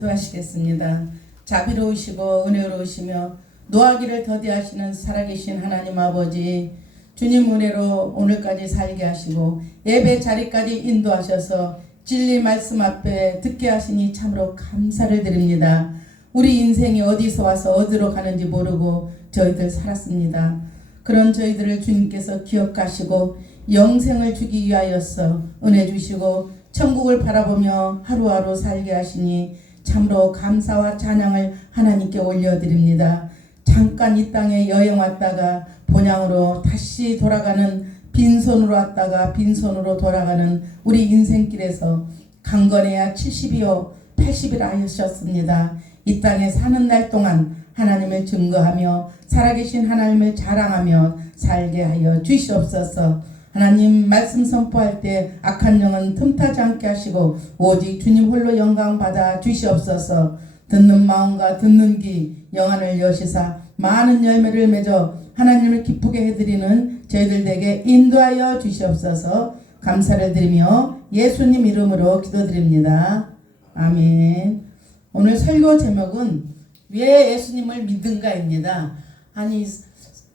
기도하시겠습니다. 자비로우시고 은혜로우시며 노하기를 더디하시는 살아계신 하나님 아버지, 주님 은혜로 오늘까지 살게 하시고 예배 자리까지 인도하셔서 진리 말씀 앞에 듣게 하시니 참으로 감사를 드립니다. 우리 인생이 어디서 와서 어디로 가는지 모르고 저희들 살았습니다. 그런 저희들을 주님께서 기억하시고 영생을 주기 위하여서 은혜 주시고 천국을 바라보며 하루하루 살게 하시니 참으로 감사와 찬양을 하나님께 올려드립니다. 잠깐 이 땅에 여행 왔다가 본향으로 다시 돌아가는, 빈손으로 왔다가 빈손으로 돌아가는 우리 인생길에서 강건해야 70이요 80이라 하셨습니다. 이 땅에 사는 날 동안 하나님을 증거하며 살아계신 하나님을 자랑하며 살게 하여 주시옵소서. 하나님 말씀 선포할 때 악한 영은 틈타지 않게 하시고 오직 주님 홀로 영광 받아 주시옵소서. 듣는 마음과 듣는 귀 영안을 여시사 많은 열매를 맺어 하나님을 기쁘게 해드리는 저희들에게 인도하여 주시옵소서. 감사를 드리며 예수님 이름으로 기도드립니다. 아멘. 오늘 설교 제목은 왜 예수님을 믿는가입니다. 아니,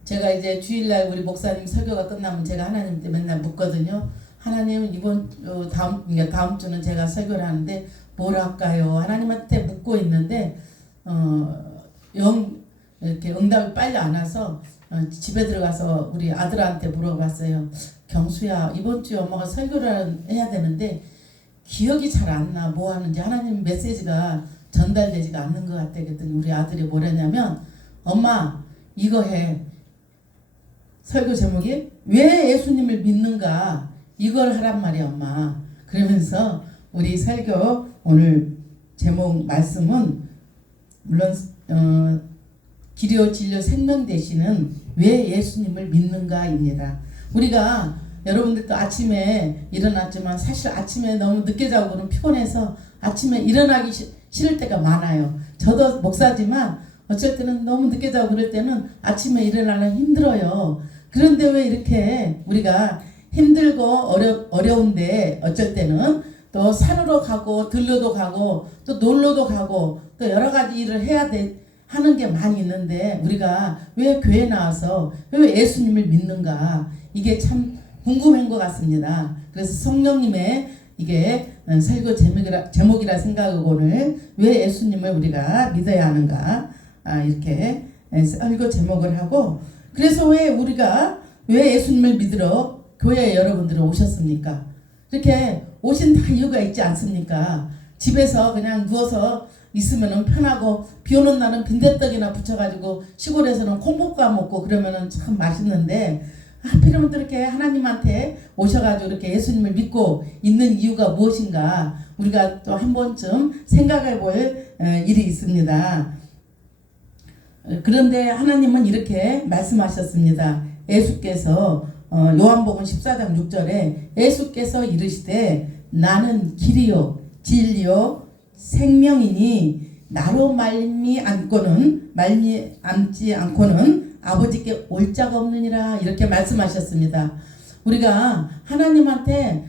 제가 이제 주일날 우리 목사님 설교가 끝나면 제가 하나님한테 맨날 묻거든요. 하나님, 이번 다음 주는 제가 설교를 하는데 뭘 할까요? 하나님한테 묻고 있는데 이렇게 응답이 빨리 안 와서 집에 들어가서 우리 아들한테 물어봤어요. 경수야, 이번 주에 엄마가 설교를 해야 되는데 기억이 잘 안 나. 뭐 하는지 하나님 메시지가 전달되지가 않는 것 같아. 그랬더니 우리 아들이 뭐랬냐면, 엄마 이거 해. 설교 제목이 왜 예수님을 믿는가, 이걸 하란 말이야 엄마. 그러면서 우리 설교 오늘 제목 말씀은 물론 길이요 진료 생명 되시는 왜 예수님을 믿는가입니다. 우리가 여러분들도 아침에 일어났지만 사실 아침에 너무 늦게 자고 그러면 피곤해서 아침에 일어나기 싫을 때가 많아요. 저도 목사지만 어쩔 때는 너무 늦게 자고 그럴 때는 아침에 일어나려면 힘들어요. 그런데 왜 이렇게 우리가 힘들고 어려운데 어쩔 때는 또 산으로 가고 들러도 가고 또 놀러도 가고 또 여러 가지 일을 해야 하는 게 많이 있는데 우리가 왜 교회 나와서 왜 예수님을 믿는가, 이게 참 궁금한 것 같습니다. 그래서 성령님의 이게 설교 제목이라 생각하고 오늘 왜 예수님을 우리가 믿어야 하는가 이렇게 설교 제목을 하고, 그래서 왜 우리가 왜 예수님을 믿으러 교회에 여러분들은 오셨습니까? 이렇게 오신 다 이유가 있지 않습니까? 집에서 그냥 누워서 있으면 편하고 비 오는 날은 빈대떡이나 부쳐가지고 시골에서는 콩볶아 먹고 그러면 참 맛있는데, 하필이면 또 이렇게 하나님한테 오셔가지고 이렇게 예수님을 믿고 있는 이유가 무엇인가 우리가 또 한 번쯤 생각해 볼 일이 있습니다. 그런데 하나님은 이렇게 말씀하셨습니다. 예수께서 요한복음 14장 6절에 예수께서 이르시되 나는 길이요 진리요 생명이니 나로 말미암지 않고는 아버지께 올 자가 없느니라, 이렇게 말씀하셨습니다. 우리가 하나님한테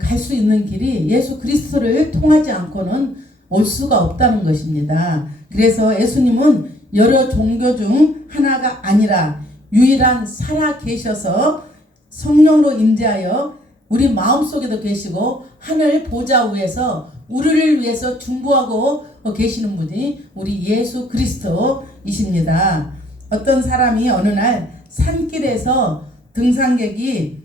갈 수 있는 길이 예수 그리스도를 통하지 않고는 올 수가 없다는 것입니다. 그래서 예수님은 여러 종교 중 하나가 아니라 유일한 살아 계셔서 성령으로 임재하여 우리 마음속에도 계시고 하늘 보좌 위에서 우리를 위해서 중보하고 계시는 분이 우리 예수 그리스도이십니다. 어떤 사람이 어느 날 산길에서 등산객이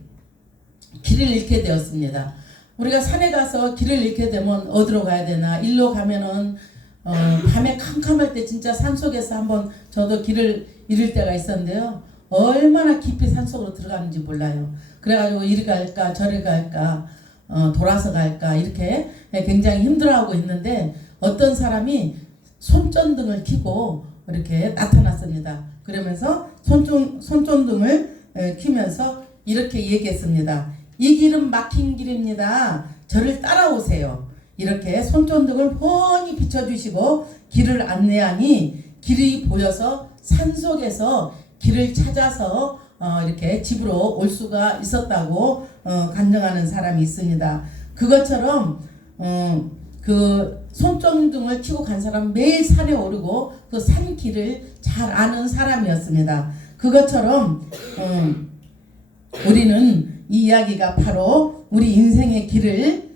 길을 잃게 되었습니다. 우리가 산에 가서 길을 잃게 되면 어디로 가야 되나, 일로 가면은 밤에 캄캄할 때 진짜 산속에서 한번 저도 길을 잃을 때가 있었는데요. 얼마나 깊이 산속으로 들어가는지 몰라요. 그래가지고 이리 갈까 저리 갈까 돌아서 갈까 이렇게 굉장히 힘들어하고 있는데 어떤 사람이 손전등을 켜고 이렇게 나타났습니다. 그러면서 손전등을 켜면서 이렇게 얘기했습니다. 이 길은 막힌 길입니다. 저를 따라오세요. 이렇게 손전등을 훤히 비춰주시고 길을 안내하니 길이 보여서 산속에서 길을 찾아서 이렇게 집으로 올 수가 있었다고 간증하는 사람이 있습니다. 그것처럼 그 손전등을 켜고 간 사람 매일 산에 오르고 그 산길을 잘 아는 사람이었습니다. 그것처럼 우리는 이 이야기가 바로 우리 인생의 길을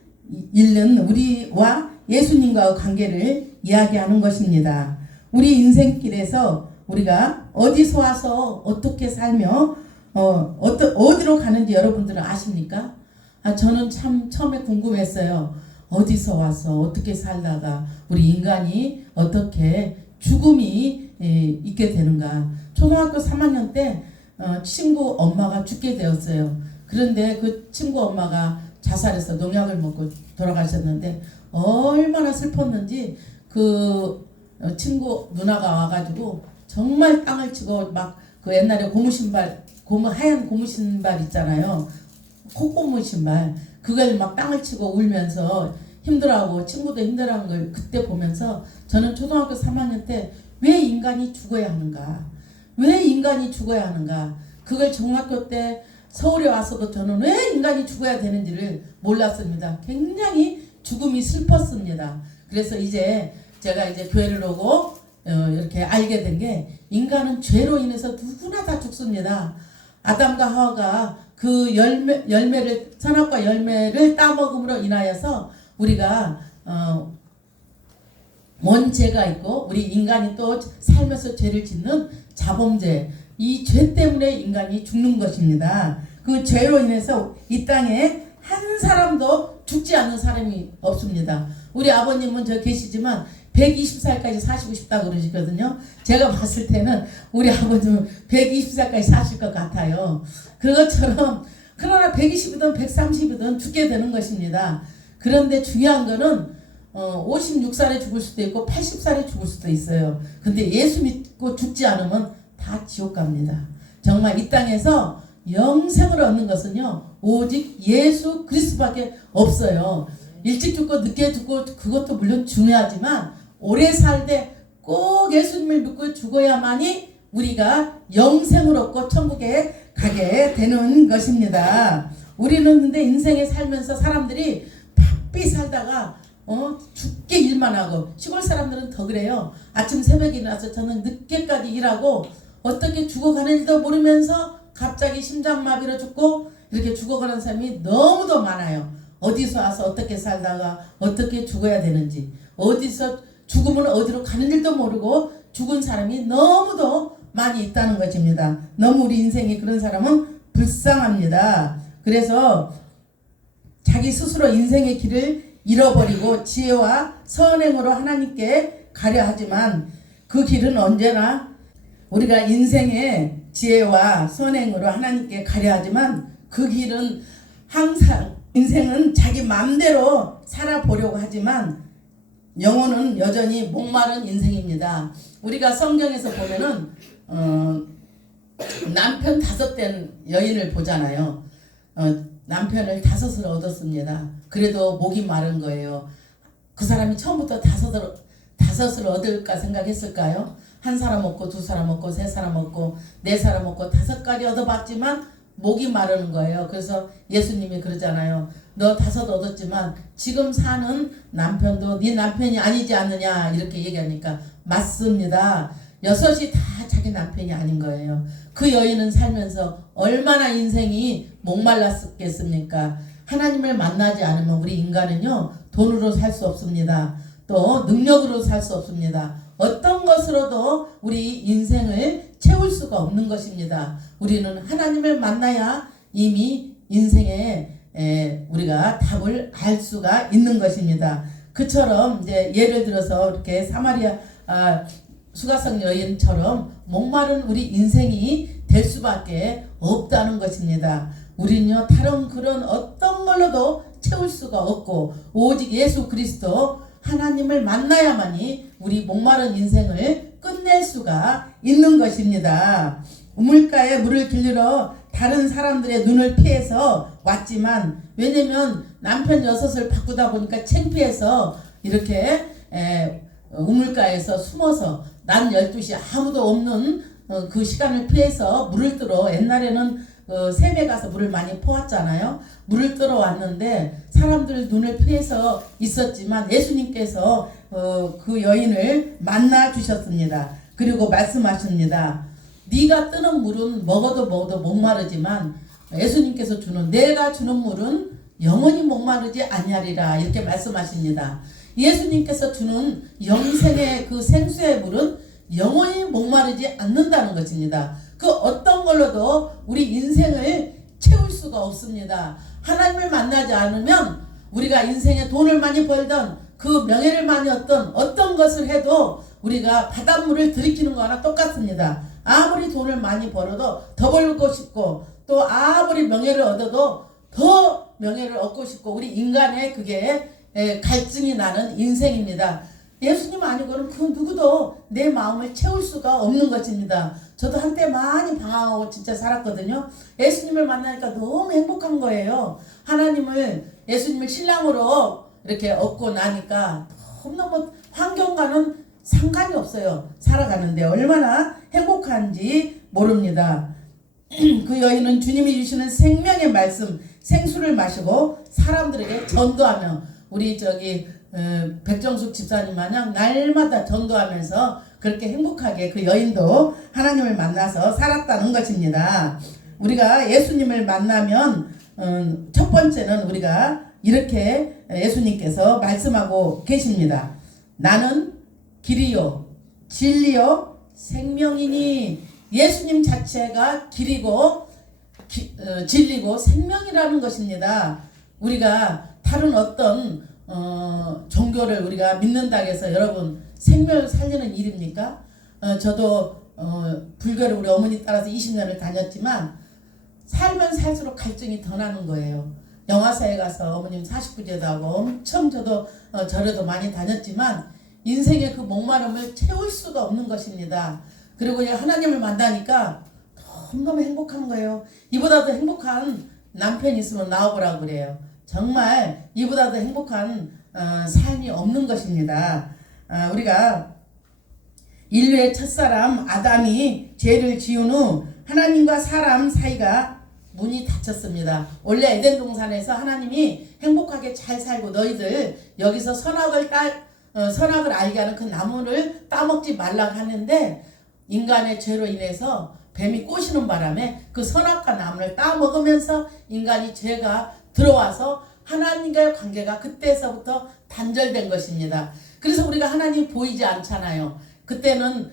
잃는 우리와 예수님과의 관계를 이야기하는 것입니다. 우리 인생길에서 우리가 어디서 와서 어떻게 살며 어디로 가는지 여러분들은 아십니까? 저는 참 처음에 궁금했어요. 어디서 와서 어떻게 살다가 우리 인간이 어떻게 죽음이 있게 되는가. 초등학교 3학년 때 친구 엄마가 죽게 되었어요. 그런데 그 친구 엄마가 자살해서 농약을 먹고 돌아가셨는데 얼마나 슬펐는지 그 친구 누나가 와가지고 정말 땅을 치고 막 그 옛날에 하얀 고무 신발 있잖아요. 콧고무 신발. 그걸 막 땅을 치고 울면서 힘들어하고 친구도 힘들어하는 걸 그때 보면서 저는 초등학교 3학년 때 왜 인간이 죽어야 하는가? 왜 인간이 죽어야 하는가? 그걸 중학교 때 서울에 와서도 저는 왜 인간이 죽어야 되는지를 몰랐습니다. 굉장히 죽음이 슬펐습니다. 그래서 제가 교회를 오고 이렇게 알게 된 게 인간은 죄로 인해서 누구나 다 죽습니다. 아담과 하와가 그 선악과 열매를 따먹음으로 인하여서 우리가 원죄가 있고 우리 인간이 또 살면서 죄를 짓는 자범죄, 이 죄 때문에 인간이 죽는 것입니다. 그 죄로 인해서 이 땅에 한 사람도 죽지 않는 사람이 없습니다. 우리 아버님은 저 계시지만 120살까지 사시고 싶다고 그러시거든요. 제가 봤을 때는 우리 아버님은 120살까지 사실 것 같아요. 그것처럼 그러나 120이든 130이든 죽게 되는 것입니다. 그런데 중요한 거는 56살에 죽을 수도 있고 80살에 죽을 수도 있어요. 근데 예수 믿고 죽지 않으면 다 지옥 갑니다. 정말 이 땅에서 영생을 얻는 것은요 오직 예수 그리스도밖에 없어요. 일찍 죽고 늦게 죽고 그것도 물론 중요하지만 오래 살되 꼭 예수님을 믿고 죽어야만이 우리가 영생을 얻고 천국에 가게 되는 것입니다. 우리는 근데 인생에 살면서 사람들이 바삐 살다가 죽게 일만 하고, 시골 사람들은 더 그래요. 아침 새벽에 일어나서 저는 늦게까지 일하고 어떻게 죽어가는 일도 모르면서 갑자기 심장마비로 죽고 이렇게 죽어가는 사람이 너무도 많아요. 어디서 와서 어떻게 살다가 어떻게 죽어야 되는지, 어디서 죽으면 어디로 가는 일도 모르고 죽은 사람이 너무도 많이 있다는 것입니다. 너무 우리 인생이 그런 사람은 불쌍합니다. 그래서 자기 스스로 인생의 길을 잃어버리고 지혜와 선행으로 하나님께 가려 하지만 그 길은 언제나 우리가 인생의 지혜와 선행으로 하나님께 가려 하지만 그 길은 항상 인생은 자기 마음대로 살아보려고 하지만 영혼은 여전히 목마른 인생입니다. 우리가 성경에서 보면은 남편 5된 여인을 보잖아요. 남편을 5을 얻었습니다. 그래도 목이 마른 거예요. 그 사람이 처음부터 5을 얻을까 생각했을까요? 한 사람 얻고 2사람 얻고 3사람 얻고 4사람 얻고 5까지 얻어봤지만 목이 마르는 거예요. 그래서 예수님이 그러잖아요. 너 5 얻었지만 지금 사는 남편도 네 남편이 아니지 않느냐 이렇게 얘기하니까 맞습니다. 6이 다 자기 남편이 아닌 거예요. 그 여인은 살면서 얼마나 인생이 목말랐겠습니까? 하나님을 만나지 않으면 우리 인간은요 돈으로 살 수 없습니다. 또 능력으로 살 수 없습니다. 어떤 것으로도 우리 인생을 채울 수가 없는 것입니다. 우리는 하나님을 만나야 이미 인생에 우리가 답을 알 수가 있는 것입니다. 그처럼 이제 예를 들어서 이렇게 사마리아 수가성 여인처럼 목마른 우리 인생이 될 수밖에 없다는 것입니다. 우리는요 다른 그런 어떤 걸로도 채울 수가 없고 오직 예수 그리스도 하나님을 만나야만이 우리 목마른 인생을 끝낼 수가 있는 것입니다. 우물가에 물을 길르러 다른 사람들의 눈을 피해서 왔지만 왜냐면 남편 6을 바꾸다 보니까 창피해서 이렇게 우물가에서 숨어서 낮 12시 아무도 없는 그 시간을 피해서 물을 뜨러 옛날에는 새배 가서 물을 많이 퍼왔잖아요. 물을 뜨러 왔는데 사람들 눈을 피해서 있었지만 예수님께서 그 여인을 만나 주셨습니다. 그리고 말씀하십니다. 네가 뜨는 물은 먹어도 목마르지만 예수님께서 주는 내가 주는 물은 영원히 목마르지 아니하리라 이렇게 말씀하십니다. 예수님께서 주는 영생의 그 생수의 물은 영원히 목마르지 않는다는 것입니다. 그 어떤 걸로도 우리 인생을 채울 수가 없습니다. 하나님을 만나지 않으면 우리가 인생에 돈을 많이 벌던 그 명예를 많이 얻던 어떤 것을 해도 우리가 바닷물을 들이키는 거나 똑같습니다. 아무리 돈을 많이 벌어도 더 벌고 싶고 또 아무리 명예를 얻어도 더 명예를 얻고 싶고 우리 인간의 그게 갈증이 나는 인생입니다. 예수님 아니고는 그 누구도 내 마음을 채울 수가 없는 것입니다. 저도 한때 많이 방황하고 진짜 살았거든요. 예수님을 만나니까 너무 행복한 거예요. 예수님을 신랑으로 이렇게 얻고 나니까 너무너무 환경과는 상관이 없어요. 살아가는데 얼마나 행복한지 모릅니다. 그 여인은 주님이 주시는 생명의 말씀 생수를 마시고 사람들에게 전도하며 우리 백정숙 집사님 마냥 날마다 전도하면서 그렇게 행복하게 그 여인도 하나님을 만나서 살았다는 것입니다. 우리가 예수님을 만나면 첫 번째는 우리가 이렇게 예수님께서 말씀하고 계십니다. 나는 길이요 진리요 생명이니 예수님 자체가 길이고 진리고 생명이라는 것입니다. 우리가 다른 어떤 종교를 우리가 믿는다고 해서 여러분 생명을 살리는 일입니까? 저도 불교를 우리 어머니 따라서 20년을 다녔지만 살면 살수록 갈증이 더 나는 거예요. 영화사에 가서 어머님 49제도 하고 엄청 저도 절에도 많이 다녔지만 인생의 그 목마름을 채울 수가 없는 것입니다. 그리고 하나님을 만나니까 너무너무 행복한 거예요. 이보다 더 행복한 남편이 있으면 나와보라고 그래요. 정말 이보다 더 행복한 삶이 없는 것입니다. 우리가 인류의 첫사람 아담이 죄를 지은 후 하나님과 사람 사이가 문이 닫혔습니다. 원래 에덴 동산에서 하나님이 행복하게 잘 살고 너희들 여기서 선악을 알게 하는 그 나무를 따먹지 말라고 하는데 인간의 죄로 인해서 뱀이 꼬시는 바람에 그 선악과 나무를 따먹으면서 인간이 죄가 들어와서 하나님과의 관계가 그때서부터 단절된 것입니다. 그래서 우리가 하나님 보이지 않잖아요. 그때는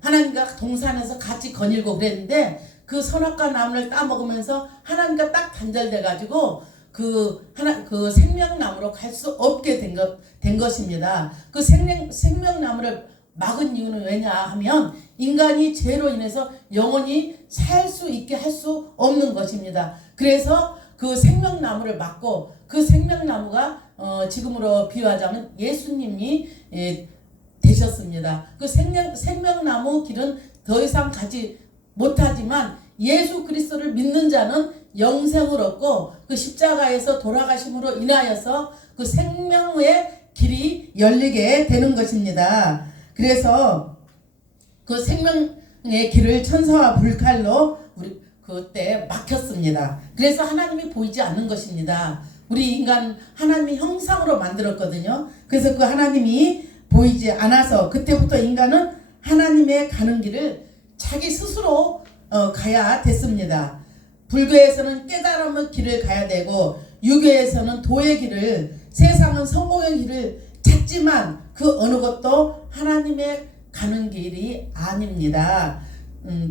하나님과 동산에서 같이 거닐고 그랬는데 그 선악과 나무를 따먹으면서 하나님과 딱 단절돼 가지고 그 생명나무로 갈 수 없게 된 것입니다. 그 생명나무를 막은 이유는 왜냐 하면 인간이 죄로 인해서 영원히 살 수 있게 할 수 없는 것입니다. 그래서 그 생명나무를 막고 그 생명나무가 지금으로 비유하자면 예수님이 되셨습니다. 그 생명나무 길은 더 이상 가지 못하지만 예수 그리스도를 믿는 자는 영생을 얻고 그 십자가에서 돌아가심으로 인하여서 그 생명의 길이 열리게 되는 것입니다. 그래서 그 생명의 길을 천사와 불칼로 우리 그때 막혔습니다. 그래서 하나님이 보이지 않는 것입니다. 우리 인간 하나님이 형상으로 만들었거든요. 그래서 그 하나님이 보이지 않아서 그때부터 인간은 하나님의 가는 길을 자기 스스로 가야 됐습니다. 불교에서는 깨달음의 길을 가야 되고 유교에서는 도의 길을 세상은 성공의 길을 찾지만 그 어느 것도 하나님의 가는 길이 아닙니다.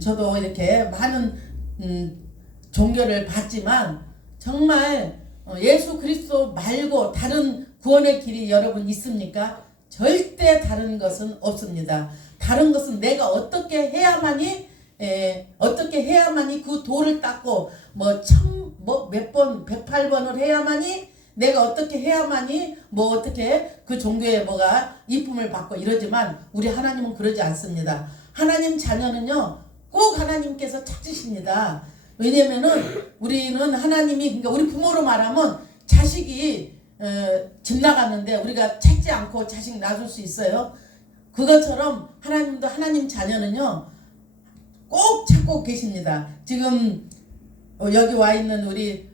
저도 이렇게 많은 종교를 봤지만 정말 예수 그리스도 말고 다른 구원의 길이 여러분 있습니까? 절대 다른 것은 없습니다. 다른 것은 내가 어떻게 해야만이 그 도를 닦고 몇 번 108번을 해야만이 내가 어떻게 해야만이 어떻게 그 종교에 이쁨을 받고 이러지만 우리 하나님은 그러지 않습니다. 하나님 자녀는요 꼭 하나님께서 찾으십니다. 왜냐면은 우리는 하나님이 그러니까 우리 부모로 말하면 자식이 집 나갔는데 우리가 찾지 않고 자식 놔줄 수 있어요? 그것처럼 하나님도 하나님 자녀는요 꼭 찾고 계십니다. 지금 여기 와 있는 우리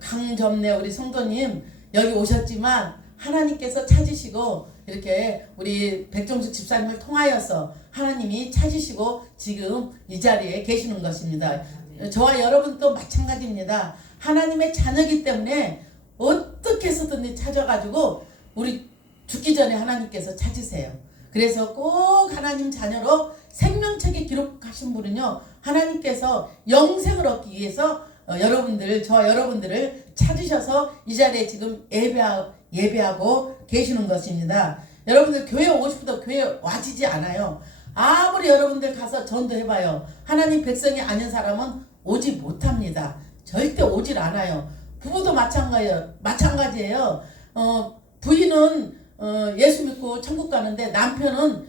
강점래 우리 성도님 여기 오셨지만 하나님께서 찾으시고 이렇게 우리 백종숙 집사님을 통하여서 하나님이 찾으시고 지금 이 자리에 계시는 것입니다. 저와 여러분도 마찬가지입니다. 하나님의 자녀이기 때문에 어떻게 해서든지 찾아가지고 우리 죽기 전에 하나님께서 찾으세요. 그래서 꼭 하나님 자녀로 생명책에 기록하신 분은요, 하나님께서 영생을 얻기 위해서 저와 여러분들을 찾으셔서 이 자리에 지금 예배하고 계시는 것입니다. 여러분들 교회 오고 싶어도 교회 와지지 않아요. 아무리 여러분들 가서 전도해봐요. 하나님 백성이 아닌 사람은 오지 못합니다. 절대 오질 않아요. 부부도 마찬가지예요. 부인은 예수 믿고 천국 가는데 남편은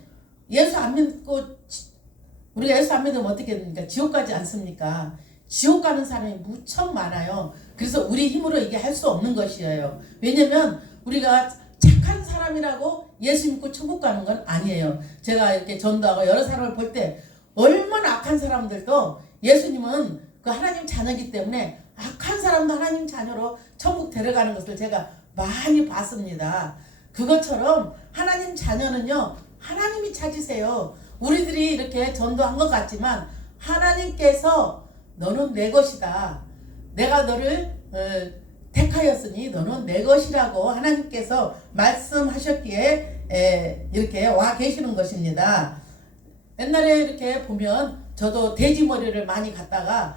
예수 안 믿고 우리가 예수 안 믿으면 어떻게 됩니까? 지옥 가지 않습니까? 지옥 가는 사람이 무척 많아요. 그래서 우리 힘으로 이게 할 수 없는 것이에요. 왜냐면 우리가 착한 사람이라고 예수 믿고 천국 가는 건 아니에요. 제가 이렇게 전도하고 여러 사람을 볼 때 얼마나 악한 사람들도 예수님은 그 하나님 자녀이기 때문에 악한 사람도 하나님 자녀로 천국 데려가는 것을 제가 많이 봤습니다. 그것처럼 하나님 자녀는요, 하나님이 찾으세요. 우리들이 이렇게 전도한 것 같지만 하나님께서 너는 내 것이다. 내가 너를 택하였으니 너는 내 것이라고 하나님께서 말씀하셨기에 이렇게 와 계시는 것입니다. 옛날에 이렇게 보면 저도 돼지머리를 많이 갖다가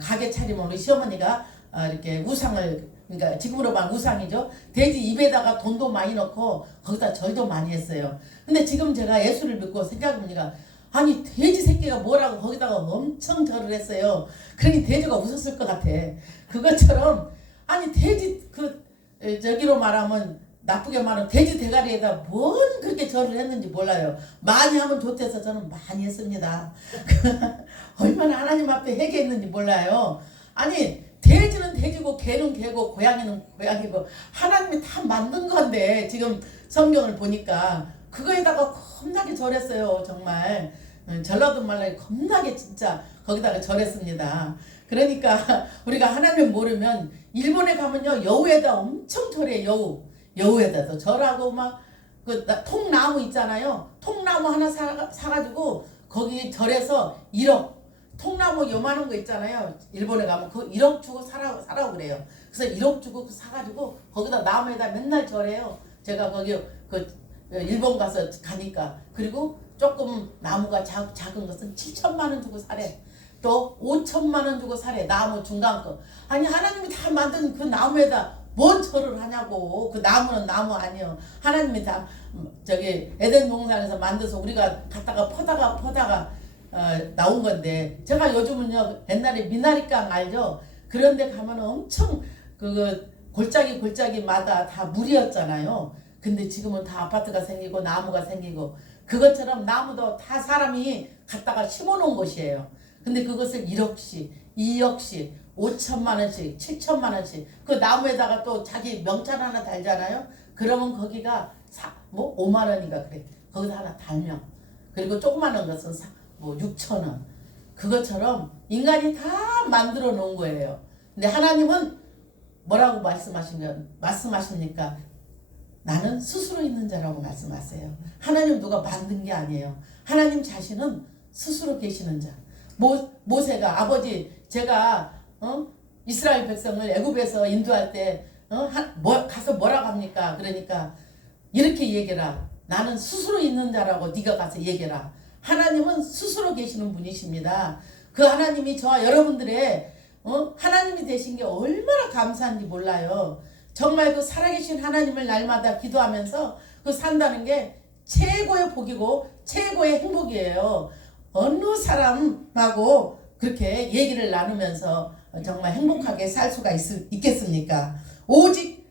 가게 차리면 우리 시어머니가 이렇게 우상을, 그러니까 지금으로 말하면 우상이죠. 돼지 입에다가 돈도 많이 넣고 거기다 절도 많이 했어요. 근데 지금 제가 예수를 믿고 생각해보니까 아니 돼지 새끼가 뭐라고 거기다가 엄청 절을 했어요. 그러니 돼지가 웃었을 것 같아. 그것처럼 아니 돼지 저기로 말하면 나쁘게 말하면 돼지 대가리에다 뭔 그렇게 절을 했는지 몰라요. 많이 하면 좋대서 저는 많이 했습니다. 얼마나 하나님 앞에 회개했는지 몰라요. 아니 돼지는 돼지고 개는 개고 고양이는 고양이고 하나님이 다 만든 건데 지금 성경을 보니까 그거에다가 겁나게 절했어요. 정말 전라도 말로 겁나게 진짜 거기다가 절했습니다. 그러니까 우리가 하나님을 모르면 일본에 가면요 여우에다 엄청 절해요. 여우에다도 절하고 막 그 통나무 있잖아요. 통나무 하나 사가지고 거기 절해서 1억 통나무 요만한 거 있잖아요. 일본에 가면 그 1억 주고 사라고 그래요. 그래서 1억 주고 사가지고 거기다 나무에다 맨날 절해요. 제가 거기 일본 가서 가니까. 그리고 조금 나무가 작은 것은 7천만 원 주고 사래. 또 5천만 원 주고 사래. 나무 중간 거. 아니 하나님이 다 만든 그 나무에다 뭔 절을 하냐고. 그 나무는 나무 아니에요. 하나님이 다 저기 에덴 동산에서 만들어서 우리가 갖다가 퍼다가 나온 건데, 제가 요즘은요 옛날에 미나리깡 알죠? 그런데 가면 엄청 골짜기마다 다 물이었잖아요. 근데 지금은 다 아파트가 생기고 나무가 생기고, 그것처럼 나무도 다 사람이 갖다가 심어놓은 것이에요. 근데 그것을 1억씩 2억씩 5천만 원씩 7천만 원씩 그 나무에다가 또 자기 명찰 하나 달잖아요. 그러면 거기가 5만 원인가 그래. 거기다 하나 달면, 그리고 조그마한 것은 6천 원. 그것처럼 인간이 다 만들어 놓은 거예요. 근데 하나님은 뭐라고 말씀하십니까? 나는 스스로 있는 자라고 말씀하세요. 하나님 누가 만든 게 아니에요. 하나님 자신은 스스로 계시는 자. 모세가 아버지 제가 이스라엘 백성을 애굽에서 인도할 때 가서 뭐라고 합니까? 그러니까 이렇게 얘기해라. 나는 스스로 있는 자라고 네가 가서 얘기해라. 하나님은 스스로 계시는 분이십니다. 그 하나님이 저와 여러분들의 하나님이 되신 게 얼마나 감사한지 몰라요. 정말 그 살아계신 하나님을 날마다 기도하면서 그 산다는 게 최고의 복이고 최고의 행복이에요. 어느 사람하고 그렇게 얘기를 나누면서 정말 행복하게 살 수가 있겠습니까? 오직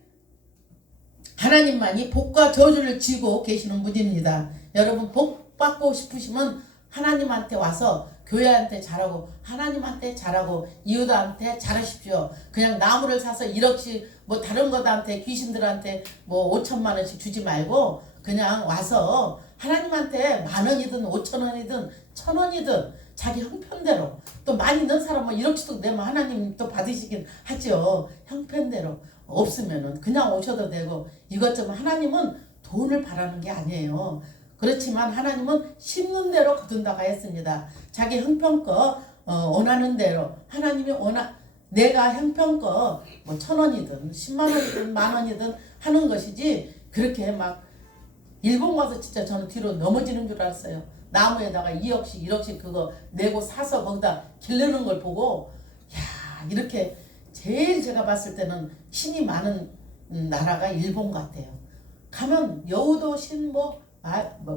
하나님만이 복과 저주를 지고 계시는 분입니다. 여러분 복 받고 싶으시면 하나님한테 와서 교회한테 잘하고 하나님한테 잘하고 이웃한테 잘하십시오. 그냥 나무를 사서 1억씩 다른 것한테 귀신들한테 5천만 원씩 주지 말고 그냥 와서 하나님한테 10,000원이든 5,000원이든 1,000원이든 자기 형편대로 또 많이 넣은 사람은 1억씩 내면 하나님 또 받으시긴 하죠. 형편대로 없으면은 그냥 오셔도 되고 이것저것 하나님은 돈을 바라는 게 아니에요. 그렇지만 하나님은 심는 대로 거둔다고 했습니다. 자기 형편껏 원하는 대로 하나님이 내가 형편껏 뭐 1,000원이든 10만원이든 만원이든 하는 것이지 그렇게 막 일본 가서 진짜 저는 뒤로 넘어지는 줄 알았어요. 나무에다가 2억씩 1억씩 그거 내고 사서 거기다 기르는 걸 보고 야 이렇게 제일 제가 봤을 때는 신이 많은 나라가 일본 같아요. 가면 여우도 신 뭐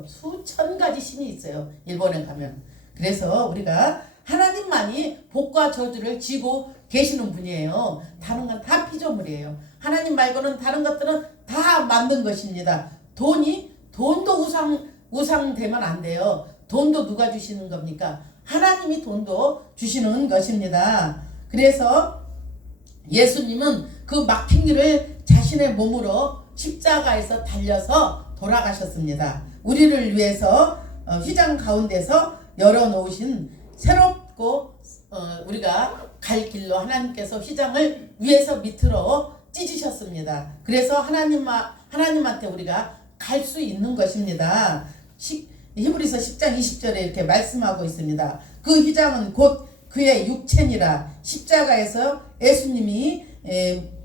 수천 가지 신이 있어요. 일본에 가면. 그래서 우리가 하나님만이 복과 저주를 지고 계시는 분이에요. 다른 건 다 피조물이에요. 하나님 말고는 다른 것들은 다 만든 것입니다. 돈도 우상되면 안 돼요. 돈도 누가 주시는 겁니까? 하나님이 돈도 주시는 것입니다. 그래서 예수님은 그 막힌 길을 자신의 몸으로 십자가에서 달려서 돌아가셨습니다. 우리를 위해서 휘장 가운데서 열어놓으신 새롭고 우리가 갈 길로 하나님께서 휘장을 위에서 밑으로 찢으셨습니다. 그래서 하나님한테 우리가 갈 수 있는 것입니다. 히브리서 10장 20절에 이렇게 말씀하고 있습니다. 그 휘장은 곧 그의 육체니라. 십자가에서 예수님이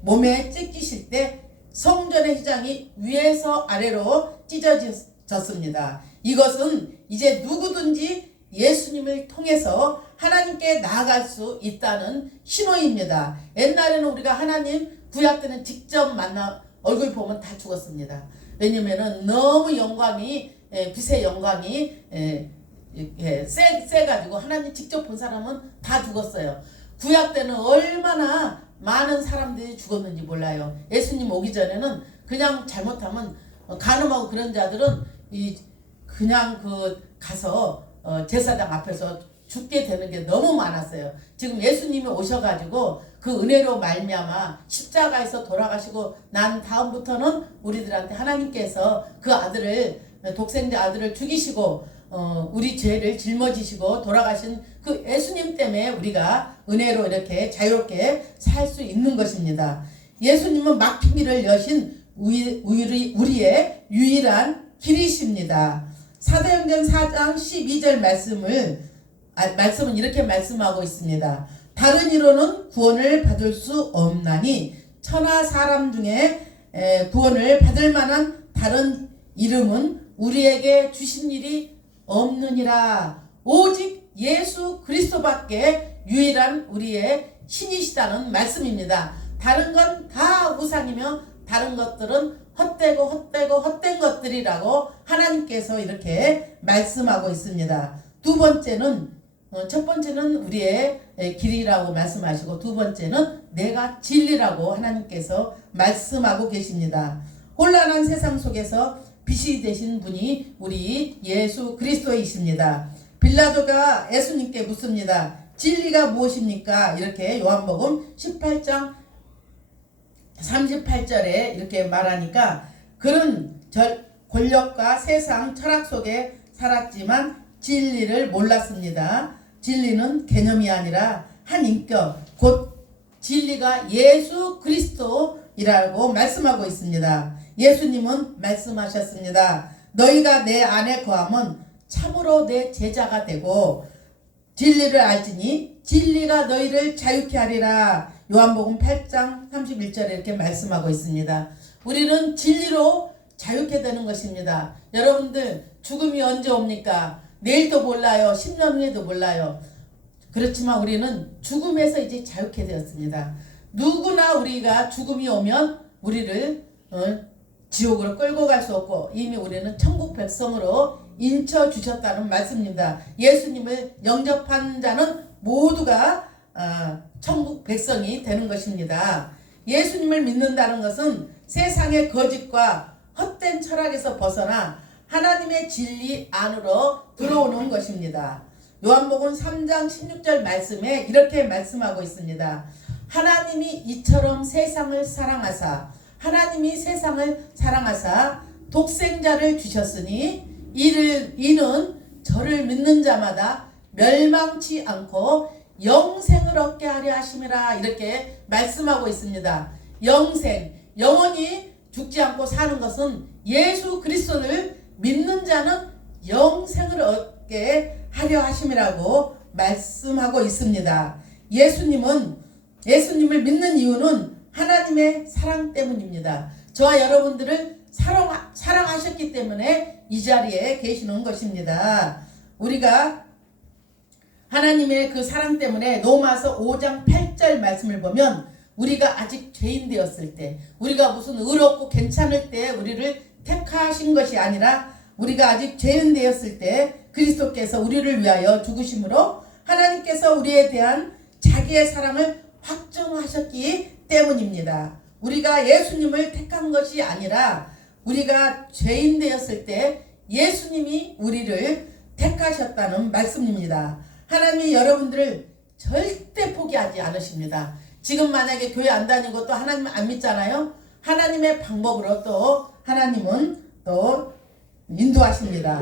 몸에 찢기실 때 성전의 휘장이 위에서 아래로 찢어졌습니다. 이것은 이제 누구든지 예수님을 통해서 하나님께 나아갈 수 있다는 신호입니다. 옛날에는 우리가 하나님 구약 때는 직접 만나 얼굴 보면 다 죽었습니다. 왜냐면은 너무 영광이 빛의 영광이 세가지고 하나님 직접 본 사람은 다 죽었어요. 구약 때는 얼마나 많은 사람들이 죽었는지 몰라요. 예수님 오기 전에는 그냥 잘못하면 간음하고 그런 자들은 그냥 가서 제사장 앞에서 죽게 되는 게 너무 많았어요. 지금 예수님이 오셔가지고 그 은혜로 말미암아 십자가에서 돌아가시고 난 다음부터는 우리들한테 하나님께서 그 독생자 아들을 죽이시고 우리 죄를 짊어지시고 돌아가신 그 예수님 때문에 우리가 은혜로 이렇게 자유롭게 살 수 있는 것입니다. 예수님은 막힌 길을 여신 우리의 유일한 길이십니다. 사도행전 4장 12절 말씀은 이렇게 말씀하고 있습니다. 다른 이로는 구원을 받을 수 없나니 천하 사람 중에 구원을 받을 만한 다른 이름은 우리에게 주신 일이 없느니라. 오직 예수 그리스도밖에 유일한 우리의 신이시다는 말씀입니다. 다른 건 다 우상이며 다른 것들은 헛된 것들이라고 하나님께서 이렇게 말씀하고 있습니다. 첫 번째는 우리의 길이라고 말씀하시고 두 번째는 내가 진리라고 하나님께서 말씀하고 계십니다. 혼란한 세상 속에서 빛이 되신 분이 우리 예수 그리스도이십니다. 빌라도가 예수님께 묻습니다. 진리가 무엇입니까? 이렇게 요한복음 18장 38절에 이렇게 말하니까 그는 권력과 세상 철학 속에 살았지만 진리를 몰랐습니다. 진리는 개념이 아니라 한 인격, 곧 진리가 예수 그리스도이라고 말씀하고 있습니다. 예수님은 말씀하셨습니다. 너희가 내 안에 거하면 참으로 내 제자가 되고 진리를 알지니 진리가 너희를 자유케 하리라. 요한복음 8장 31절에 이렇게 말씀하고 있습니다. 우리는 진리로 자유케 되는 것입니다. 여러분들 죽음이 언제 옵니까? 내일도 몰라요. 10년 후에도 몰라요. 그렇지만 우리는 죽음에서 이제 자유케 되었습니다. 누구나 우리가 죽음이 오면 우리를 지옥으로 끌고 갈 수 없고 이미 우리는 천국 백성으로 인쳐주셨다는 말씀입니다. 예수님을 영접한 자는 모두가 천국 백성이 되는 것입니다. 예수님을 믿는다는 것은 세상의 거짓과 헛된 철학에서 벗어나 하나님의 진리 안으로 들어오는 것입니다. 요한복음 3장 16절 말씀에 이렇게 말씀하고 있습니다. 하나님이 이처럼 세상을 사랑하사 독생자를 주셨으니 이는 저를 믿는 자마다 멸망치 않고 영생을 얻게 하려 하심이라 이렇게 말씀하고 있습니다. 영생, 영원히 죽지 않고 사는 것은 예수 그리스도를 믿는 자는 영생을 얻게 하려 하심이라고 말씀하고 있습니다. 예수님을 믿는 이유는 하나님의 사랑 때문입니다. 저와 여러분들을 사랑하셨기 때문에 이 자리에 계시는 것입니다. 우리가 하나님의 그 사랑 때문에 로마서 5장 8절 말씀을 보면 우리가 아직 죄인 되었을 때, 우리가 무슨 의롭고 괜찮을 때 우리를 택하신 것이 아니라 우리가 아직 죄인 되었을 때 그리스도께서 우리를 위하여 죽으심으로 하나님께서 우리에 대한 자기의 사랑을 확정하셨기 때문입니다. 우리가 예수님을 택한 것이 아니라 우리가 죄인 되었을 때 예수님이 우리를 택하셨다는 말씀입니다. 하나님이 여러분들을 절대 포기하지 않으십니다. 지금 만약에 교회 안 다니고 또 하나님 안 믿잖아요. 하나님의 방법으로 또 하나님은 또 인도하십니다.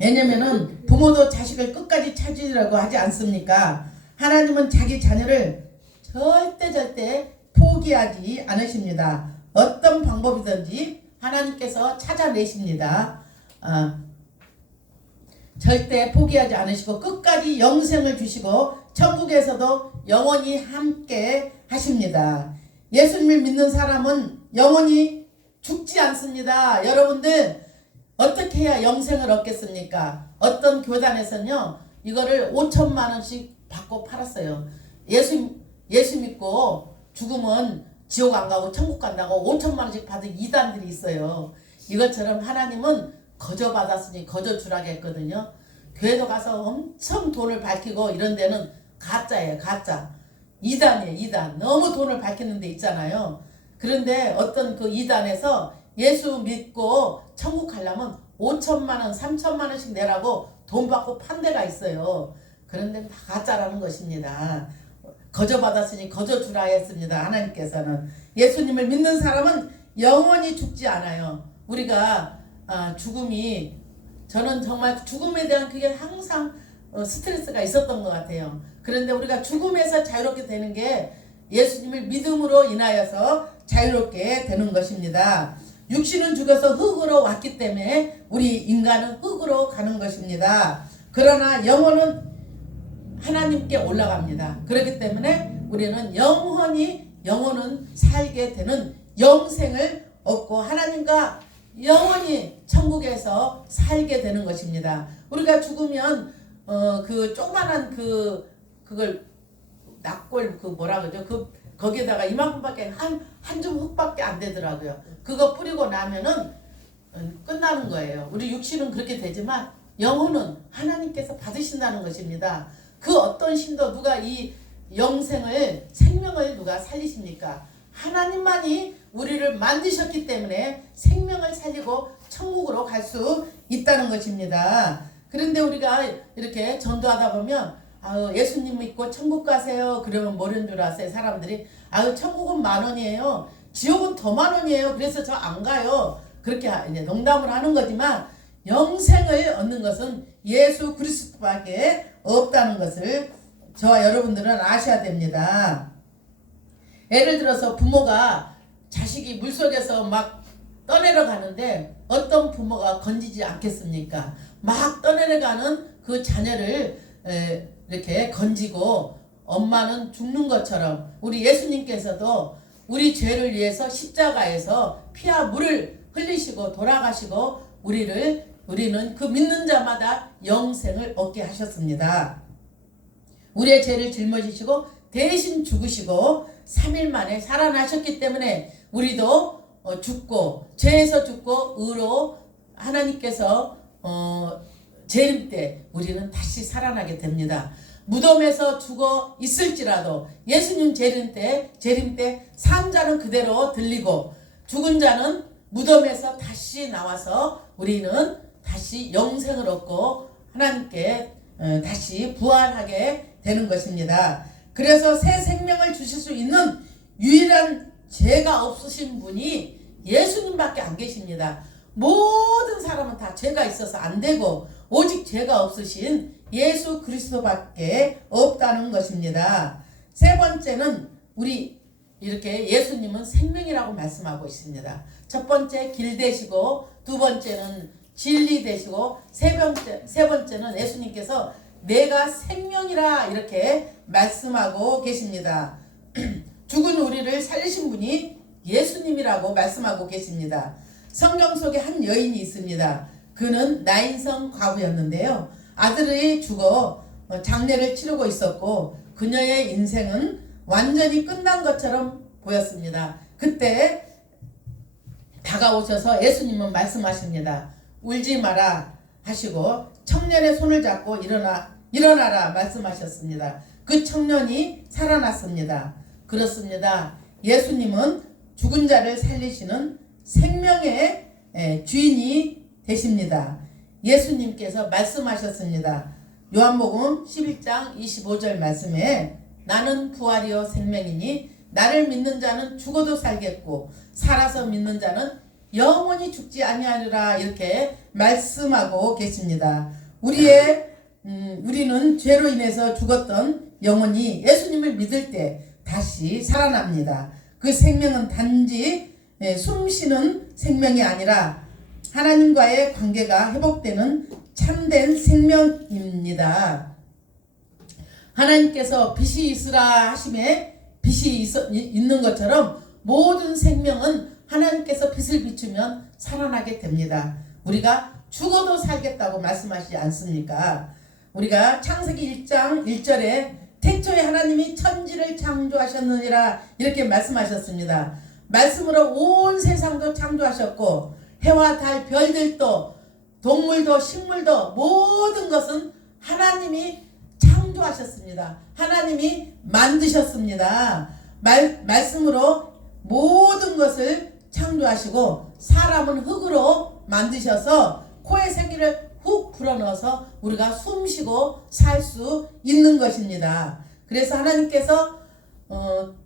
왜냐면은 부모도 자식을 끝까지 찾으려고 하지 않습니까? 하나님은 자기 자녀를 절대 포기하지 않으십니다. 어떤 방법이든지 하나님께서 찾아내십니다. 절대 포기하지 않으시고 끝까지 영생을 주시고 천국에서도 영원히 함께 하십니다. 예수님을 믿는 사람은 영원히 죽지 않습니다. 여러분들 어떻게 해야 영생을 얻겠습니까? 어떤 교단에서는요 이거를 5천만 원씩 받고 팔았어요. 예수 믿고 죽으면 지옥 안 가고 천국 간다고 5천만 원씩 받은 이단들이 있어요. 이것처럼 하나님은 거저 받았으니 거저 주라고 했거든요. 교회도 가서 엄청 돈을 밝히고 이런 데는 가짜예요. 가짜. 이단이에요. 이단. 너무 돈을 밝히는 데 있잖아요. 그런데 어떤 그 이단에서 예수 믿고 천국 가려면 5천만 원, 3천만 원씩 내라고 돈 받고 판 데가 있어요. 그런 데는 다 가짜라는 것입니다. 거저 받았으니 거저 주라 했습니다. 하나님께서는. 예수님을 믿는 사람은 영원히 죽지 않아요. 우리가 죽음이 저는 정말 죽음에 대한 그게 항상 스트레스가 있었던 것 같아요. 그런데 우리가 죽음에서 자유롭게 되는 게 예수님을 믿음으로 인하여서 자유롭게 되는 것입니다. 육신은 죽어서 흙으로 왔기 때문에 우리 인간은 흙으로 가는 것입니다. 그러나 영혼은 하나님께 올라갑니다. 그렇기 때문에 우리는 영혼은 살게 되는 영생을 얻고 하나님과 영원히 천국에서 살게 되는 것입니다. 우리가 죽으면 그 조그만한 그걸 납골 뭐라 그러죠? 거기에다가 이만큼밖에 한 줌 흙밖에 안 되더라고요. 그거 뿌리고 나면은 끝나는 거예요. 우리 육신은 그렇게 되지만 영혼은 하나님께서 받으신다는 것입니다. 그 어떤 신도 누가 이 영생을 생명을 누가 살리십니까? 하나님만이 우리를 만드셨기 때문에 생명을 살리고 천국으로 갈 수 있다는 것입니다. 그런데 우리가 이렇게 전도하다 보면 예수님 믿고 천국 가세요. 그러면 뭐라는 줄 아세요? 사람들이 천국은 10,000원이에요. 지옥은 더 10,000원이에요. 그래서 저 안 가요. 그렇게 이제 농담을 하는 거지만 영생을 얻는 것은 예수 그리스도밖에 없다는 것을 저와 여러분들은 아셔야 됩니다. 예를 들어서 부모가 자식이 물속에서 막 떠내려 가는데 어떤 부모가 건지지 않겠습니까? 막 떠내려가는 그 자녀를 이렇게 건지고 엄마는 죽는 것처럼 우리 예수님께서도 우리 죄를 위해서 십자가에서 피와 물을 흘리시고 돌아가시고 우리는 그 믿는 자마다 영생을 얻게 하셨습니다. 우리의 죄를 짊어지시고 대신 죽으시고 3일 만에 살아나셨기 때문에 우리도 죽고 죄에서 죽고 의로 하나님께서 재림 때 우리는 다시 살아나게 됩니다. 무덤에서 죽어 있을지라도 예수님 재림 때 산 자는 그대로 들리고 죽은 자는 무덤에서 다시 나와서 우리는 다시 영생을 얻고 하나님께 다시 부활하게 되는 것입니다. 그래서 새 생명을 주실 수 있는 유일한 죄가 없으신 분이 예수님밖에 안 계십니다. 모든 사람은 다 죄가 있어서 안 되고 오직 죄가 없으신 예수 그리스도밖에 없다는 것입니다. 세 번째는 우리 이렇게 예수님은 생명이라고 말씀하고 있습니다. 첫 번째 길 되시고, 두 번째는 진리 되시고, 세 번째는 예수님께서 내가 생명이라 이렇게 말씀하고 계십니다. 죽은 우리를 살리신 분이 예수님이라고 말씀하고 계십니다. 성경 속에 한 여인이 있습니다. 그는 나인성 과부였는데요. 아들이 죽어 장례를 치르고 있었고 그녀의 인생은 완전히 끝난 것처럼 보였습니다. 그때 다가오셔서 예수님은 말씀하십니다. 울지 마라 하시고 청년의 손을 잡고 일어나라 말씀하셨습니다. 그 청년이 살아났습니다. 그렇습니다. 예수님은 죽은 자를 살리시는 생명의 주인이 되십니다. 예수님께서 말씀하셨습니다. 요한복음 11장 25절 말씀에 나는 부활이요 생명이니 나를 믿는 자는 죽어도 살겠고 살아서 믿는 자는 영원히 죽지 아니하리라 이렇게 말씀하고 계십니다. 우리는 죄로 인해서 죽었던 영혼이 예수님을 믿을 때 다시 살아납니다. 그 생명은 단지 숨쉬는 생명이 아니라 하나님과의 관계가 회복되는 참된 생명입니다. 하나님께서 빛이 있으라 하심에 빛이 있는 것처럼 모든 생명은 하나님께서 빛을 비추면 살아나게 됩니다. 우리가 죽어도 살겠다고 말씀하시지 않습니까? 우리가 창세기 1장 1절에 태초에 하나님이 천지를 창조하셨느니라 이렇게 말씀하셨습니다. 말씀으로 온 세상도 창조하셨고 해와 달 별들도 동물도 식물도 모든 것은 하나님이 창조하셨습니다. 하나님이 만드셨습니다. 말씀으로 모든 것을 창조하시고 사람은 흙으로 만드셔서 코에 생기를 훅 불어넣어서 우리가 숨쉬고 살 수 있는 것입니다. 그래서 하나님께서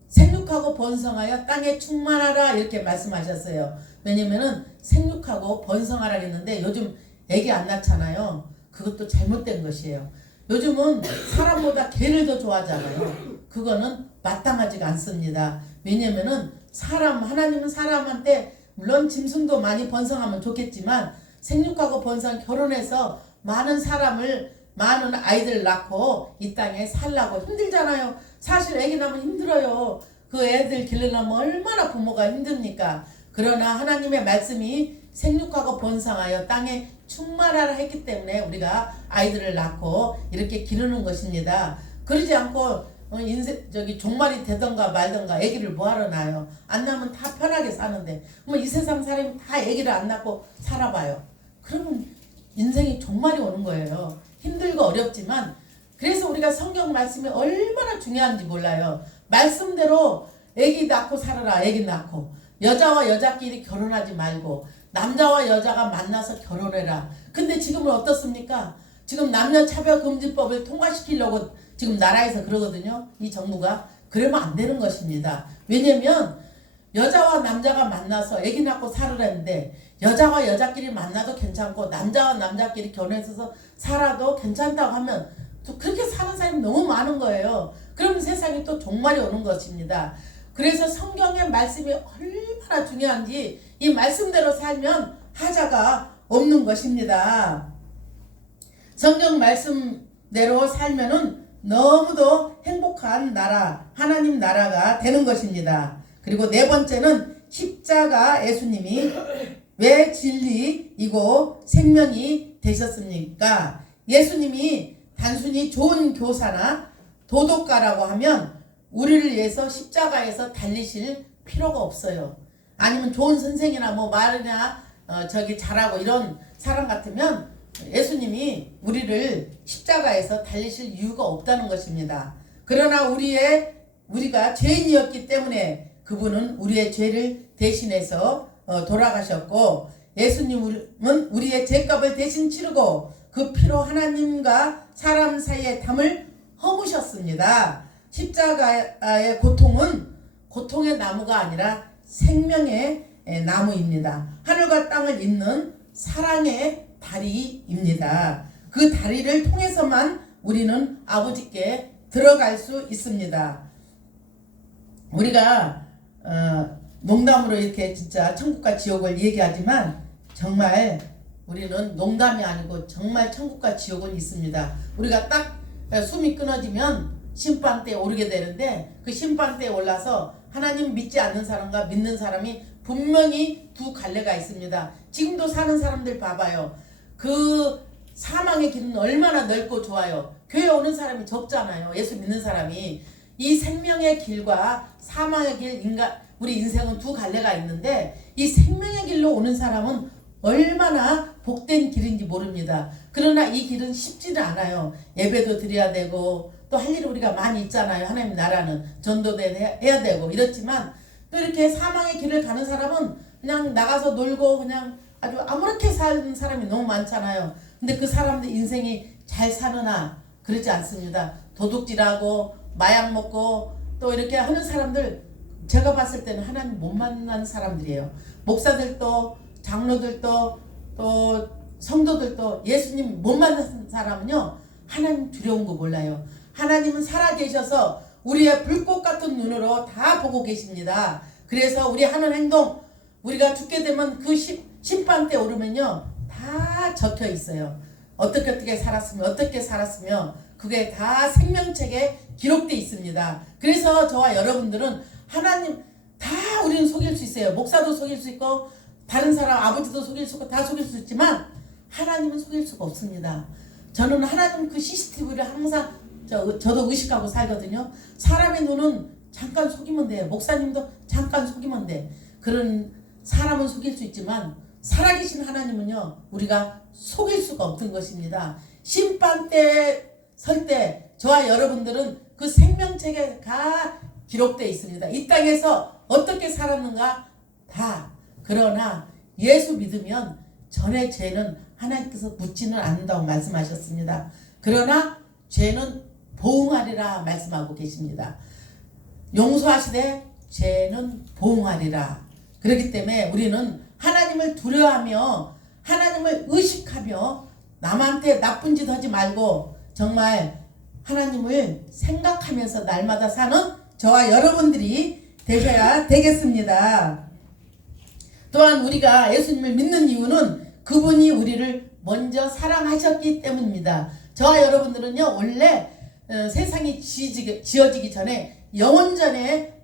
생육하고 번성하여 땅에 충만하라 이렇게 말씀하셨어요. 왜냐면은 생육하고 번성하라 했는데 요즘 애기 안 낳잖아요. 그것도 잘못된 것이에요. 요즘은 사람보다 개를 더 좋아하잖아요. 그거는 마땅하지가 않습니다. 왜냐면은 하나님은 사람한테 물론 짐승도 많이 번성하면 좋겠지만 생육하고 번성 결혼해서 많은 아이들 낳고 이 땅에 살라고 힘들잖아요. 사실 애기 낳으면 힘들어요. 그 애들 길러내면 얼마나 부모가 힘듭니까? 그러나 하나님의 말씀이 생육하고 번성하여 땅에 충만하라 했기 때문에 우리가 아이들을 낳고 이렇게 기르는 것입니다. 그러지 않고 종말이 되던가 말던가 아기를 뭐하러 낳아요? 안 낳으면 다 편하게 사는데 이 세상 사람이 다 아기를 안 낳고 살아봐요. 그러면 인생이 종말이 오는 거예요. 힘들고 어렵지만 그래서 우리가 성경 말씀이 얼마나 중요한지 몰라요. 말씀대로 아기 낳고 살아라. 아기 낳고 여자와 여자끼리 결혼하지 말고 남자와 여자가 만나서 결혼해라. 근데 지금은 어떻습니까? 지금 남녀차별금지법을 통과시키려고 지금 나라에서 그러거든요. 이 정부가. 그러면 안 되는 것입니다. 왜냐면 여자와 남자가 만나서 아기 낳고 살으라는데 여자와 여자끼리 만나도 괜찮고 남자와 남자끼리 결혼해서 살아도 괜찮다고 하면 또 그렇게 사는 사람이 너무 많은 거예요. 그러면 세상에 또 종말이 오는 것입니다. 그래서 성경의 말씀이 얼마나 중요한지 이 말씀대로 살면 하자가 없는 것입니다. 성경 말씀대로 살면은 너무도 행복한 나라, 하나님 나라가 되는 것입니다. 그리고 네 번째는 십자가 예수님이 왜 진리이고 생명이 되셨습니까? 예수님이 단순히 좋은 교사나 도덕가라고 하면 우리를 위해서 십자가에서 달리실 필요가 없어요. 아니면 좋은 선생이나 말이나 잘하고 이런 사람 같으면 예수님이 우리를 십자가에서 달리실 이유가 없다는 것입니다. 그러나 우리가 죄인이었기 때문에 그분은 우리의 죄를 대신해서 돌아가셨고 예수님은 우리의 죄값을 대신 치르고 그 피로 하나님과 사람 사이의 담을 허무셨습니다. 십자가의 고통은 고통의 나무가 아니라 생명의 나무입니다. 하늘과 땅을 잇는 사랑의 다리입니다. 그 다리를 통해서만 우리는 아버지께 들어갈 수 있습니다. 우리가 농담으로 이렇게 진짜 천국과 지옥을 얘기하지만 정말 우리는 농담이 아니고 정말 천국과 지옥은 있습니다. 우리가 딱 숨이 끊어지면 심판대에 오르게 되는데 그 심판대에 올라서 하나님 믿지 않는 사람과 믿는 사람이 분명히 두 갈래가 있습니다. 지금도 사는 사람들 봐봐요. 그 사망의 길은 얼마나 넓고 좋아요. 교회 오는 사람이 적잖아요. 예수 믿는 사람이. 이 생명의 길과 사망의 길, 우리 인생은 두 갈래가 있는데 이 생명의 길로 오는 사람은 얼마나 복된 길인지 모릅니다. 그러나 이 길은 쉽지는 않아요. 예배도 드려야 되고 또 할 일이 우리가 많이 있잖아요. 하나님 나라는 전도도 해야 되고 이렇지만 또 이렇게 사망의 길을 가는 사람은 그냥 나가서 놀고 그냥 아주 아무렇게 사는 사람이 너무 많잖아요. 근데 그 사람들 인생이 잘 사느나 그렇지 않습니다. 도둑질하고 마약 먹고 또 이렇게 하는 사람들 제가 봤을 때는 하나님 못 만난 사람들이에요. 목사들도 장로들도 또 성도들도 예수님 못 만난 사람은요 하나님 두려운 거 몰라요. 하나님은 살아계셔서 우리의 불꽃 같은 눈으로 다 보고 계십니다. 그래서 우리 하는 행동 우리가 죽게 되면 그 심판대 오르면요 다 적혀 있어요. 어떻게 살았으며 그게 다 생명책에 기록되어 있습니다. 그래서 저와 여러분들은 하나님 다 우리는 속일 수 있어요. 목사도 속일 수 있고 다른 사람 아버지도 속일 수 있고 다 속일 수 있지만 하나님은 속일 수가 없습니다. 저는 하나님 그 CCTV를 항상 저도 의식하고 살거든요. 사람의 눈은 잠깐 속이면 돼요. 목사님도 잠깐 속이면 돼. 그런 사람은 속일 수 있지만 살아계신 하나님은요 우리가 속일 수가 없는 것입니다. 심판대 설 때 저와 여러분들은 그 생명책에 다 기록되어 있습니다. 이 땅에서 어떻게 살았는가 다. 그러나 예수 믿으면 전의 죄는 하나님께서 묻지는 않는다고 말씀하셨습니다. 그러나 죄는 보응하리라 말씀하고 계십니다. 용서하시되 죄는 보응하리라. 그렇기 때문에 우리는 하나님을 두려워하며 하나님을 의식하며 남한테 나쁜 짓 하지 말고 정말 하나님을 생각하면서 날마다 사는 저와 여러분들이 되셔야 되겠습니다. 또한 우리가 예수님을 믿는 이유는 그분이 우리를 먼저 사랑하셨기 때문입니다. 저와 여러분들은요 원래 세상이 지어지기 전에 영원전에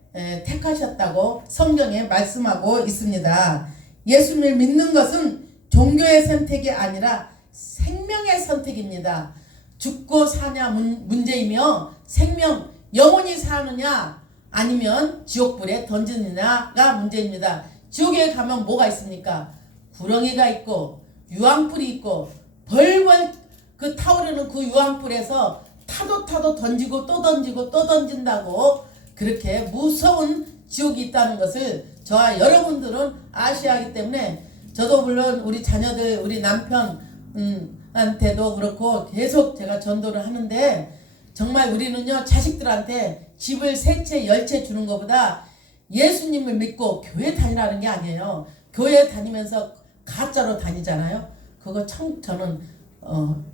택하셨다고 성경에 말씀하고 있습니다. 예수님을 믿는 것은 종교의 선택이 아니라 생명의 선택입니다. 죽고 사냐 문제이며 생명 영원히 사느냐 아니면 지옥불에 던지느냐가 문제입니다. 지옥에 가면 뭐가 있습니까? 구렁이가 있고 유황불이 있고 벌벌 그 타오르는 그 유황불에서 타도 던지고 또 던지고 또 던진다고 그렇게 무서운 지옥이 있다는 것을 저와 여러분들은 아셔야 하기 때문에 저도 물론 우리 자녀들 우리 남편한테도 그렇고 계속 제가 전도를 하는데 정말 우리는요 자식들한테 집을 3채 10채 주는 것보다 예수님을 믿고 교회 다니라는 게 아니에요. 교회 다니면서 가짜로 다니잖아요. 그거 참 저는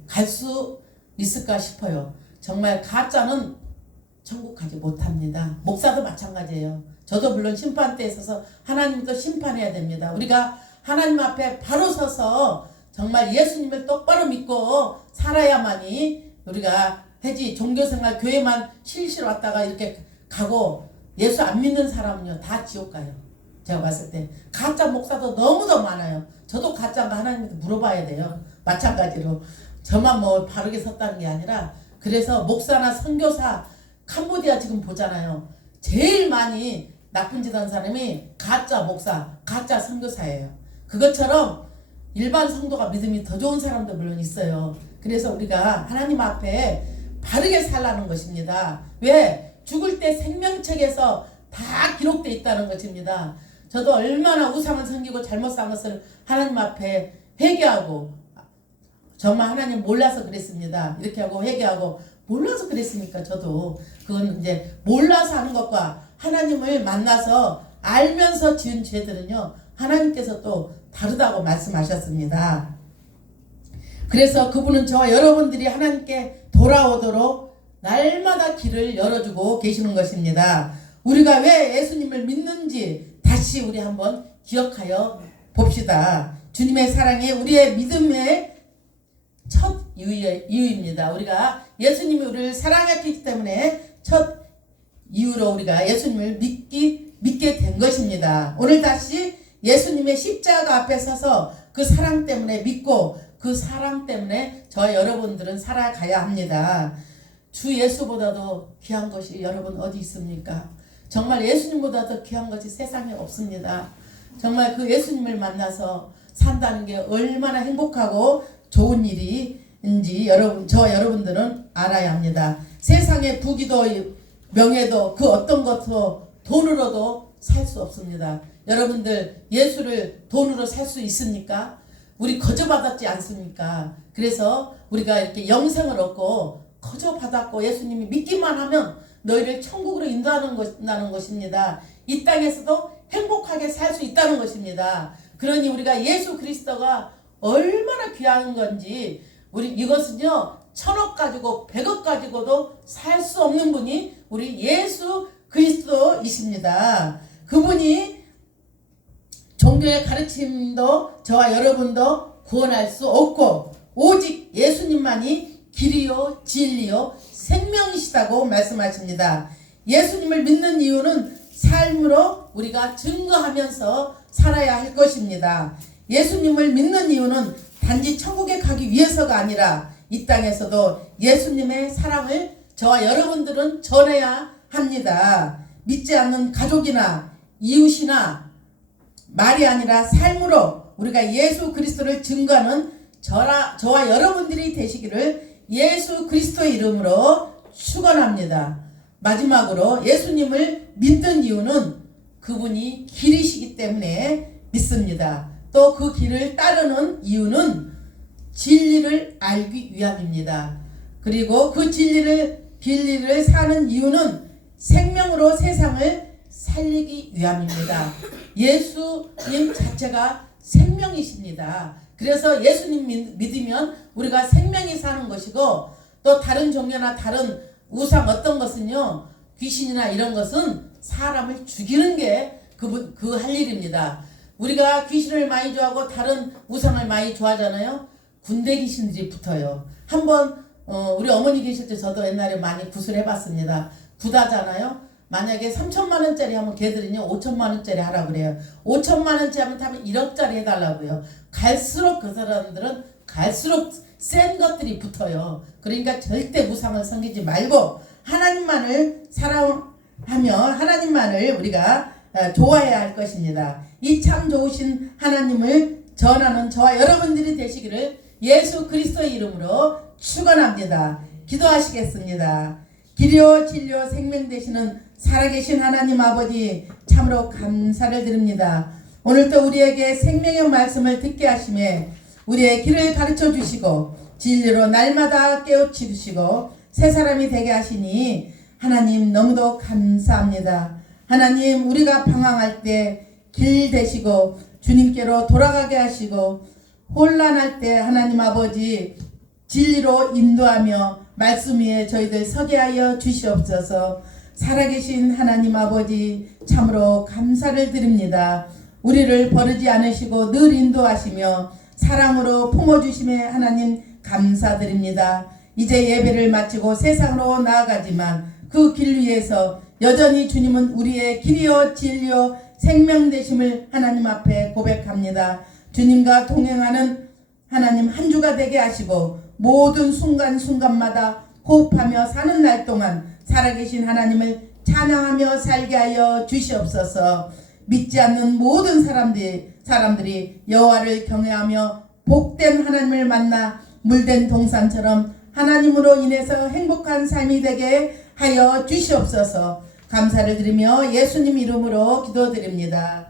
갈 수 있을까 싶어요. 정말 가짜는 천국 가지 못합니다. 목사도 마찬가지예요. 저도 물론 심판대에 서서 하나님도 심판해야 됩니다. 우리가 하나님 앞에 바로 서서 정말 예수님을 똑바로 믿고 살아야만이 우리가 해지 종교생활 교회만 실실 왔다가 이렇게 가고 예수 안 믿는 사람은요 다 지옥 가요. 제가 봤을 때 가짜 목사도 너무도 많아요. 저도 가짜인가 하나님한테 물어봐야 돼요. 마찬가지로 저만 뭐 바르게 섰다는 게 아니라 그래서 목사나 선교사 캄보디아 지금 보잖아요. 제일 많이 나쁜 짓 한 사람이 가짜 목사, 가짜 선교사예요. 그것처럼 일반 성도가 믿음이 더 좋은 사람도 물론 있어요. 그래서 우리가 하나님 앞에 바르게 살라는 것입니다. 왜? 죽을 때 생명책에서 다 기록되어 있다는 것입니다. 저도 얼마나 우상을 섬기고 잘못 산 것을 하나님 앞에 회개하고 정말 하나님 몰라서 그랬습니다. 이렇게 하고 회개하고 몰라서 그랬으니까 저도 그건 이제 몰라서 하는 것과 하나님을 만나서 알면서 지은 죄들은요 하나님께서 또 다르다고 말씀하셨습니다. 그래서 그분은 저와 여러분들이 하나님께 돌아오도록 날마다 길을 열어주고 계시는 것입니다. 우리가 왜 예수님을 믿는지 다시 우리 한번 기억하여 봅시다. 주님의 사랑이 우리의 믿음의 첫 이유입니다. 우리가 예수님이 우리를 사랑했기 때문에 첫 이유로 우리가 예수님을 믿게 된 것입니다. 오늘 다시 예수님의 십자가 앞에 서서 그 사랑 때문에 믿고 그 사랑 때문에 저 여러분들은 살아가야 합니다. 주 예수보다도 귀한 것이 여러분 어디 있습니까? 정말 예수님보다도 귀한 것이 세상에 없습니다. 정말 그 예수님을 만나서 산다는 게 얼마나 행복하고 좋은 일인지 저와 여러분들은 알아야 합니다. 세상의 부귀도 명예도 그 어떤 것도 돈으로도 살 수 없습니다. 여러분들 예수를 돈으로 살 수 있습니까? 우리 거저받았지 않습니까? 그래서 우리가 이렇게 영생을 얻고 거저받았고 예수님이 믿기만 하면 너희를 천국으로 인도하는 것입니다. 이 땅에서도 행복하게 살 수 있다는 것입니다. 그러니 우리가 예수 그리스도가 얼마나 귀한 건지 이것은요 1000억 가지고 100억 가지고도 살 수 없는 분이 우리 예수 그리스도이십니다. 그분이 종교의 가르침도 저와 여러분도 구원할 수 없고 오직 예수님만이 길이요 진리요 생명이시다고 말씀하십니다. 예수님을 믿는 이유는 삶으로 우리가 증거하면서 살아야 할 것입니다. 예수님을 믿는 이유는 단지 천국에 가기 위해서가 아니라 이 땅에서도 예수님의 사랑을 저와 여러분들은 전해야 합니다. 믿지 않는 가족이나 이웃이나 말이 아니라 삶으로 우리가 예수 그리스도를 증거하는 저와 여러분들이 되시기를 예수 그리스도의 이름으로 축원합니다. 마지막으로 예수님을 믿는 이유는 그분이 길이시기 때문에 믿습니다. 또 그 길을 따르는 이유는 진리를 알기 위함입니다. 그리고 그 진리를 사는 이유는 생명으로 세상을 살리기 위함입니다. 예수님 자체가 생명이십니다. 그래서 예수님 믿으면 우리가 생명이 사는 것이고 또 다른 종교나 다른 우상 어떤 것은요 귀신이나 이런 것은 사람을 죽이는 게 그 할 일입니다. 우리가 귀신을 많이 좋아하고 다른 우상을 많이 좋아하잖아요. 군대 귀신들이 붙어요. 한번 우리 어머니 계실 때 저도 옛날에 많이 구슬해봤습니다. 구다잖아요. 만약에 3천만 원짜리 하면 걔들은요 5천만 원짜리 하라고 그래요. 5천만 원짜리 하면 1억짜리 해달라고요. 갈수록 그 사람들은 갈수록 센 것들이 붙어요. 그러니까 절대 우상을 섬기지 말고 하나님만을 사랑하며 하나님만을 우리가 좋아해야 할 것입니다. 이 참 좋으신 하나님을 전하는 저와 여러분들이 되시기를 예수 그리스도의 이름으로 축원합니다. 기도하시겠습니다. 길이요 진리요 생명 되시는 살아계신 하나님 아버지 참으로 감사를 드립니다. 오늘도 우리에게 생명의 말씀을 듣게 하심에 우리의 길을 가르쳐 주시고 진리로 날마다 깨우쳐 주시고 새 사람이 되게 하시니 하나님 너무도 감사합니다. 하나님 우리가 방황할 때 길 되시고 주님께로 돌아가게 하시고 혼란할 때 하나님 아버지 진리로 인도하며 말씀 위에 저희들 서게 하여 주시옵소서. 살아계신 하나님 아버지 참으로 감사를 드립니다. 우리를 버리지 않으시고 늘 인도하시며 사랑으로 품어주심에 하나님 감사드립니다. 이제 예배를 마치고 세상으로 나아가지만 그 길 위에서 여전히 주님은 우리의 길이요 진리요 생명 되심을 하나님 앞에 고백합니다. 주님과 동행하는 하나님 한 주가 되게 하시고 모든 순간순간마다 호흡하며 사는 날 동안 살아계신 하나님을 찬양하며 살게 하여 주시옵소서. 믿지 않는 모든 사람들이 여호와를 경외하며 복된 하나님을 만나 물된 동산처럼 하나님으로 인해서 행복한 삶이 되게 하여 주시옵소서. 감사를 드리며 예수님 이름으로 기도드립니다.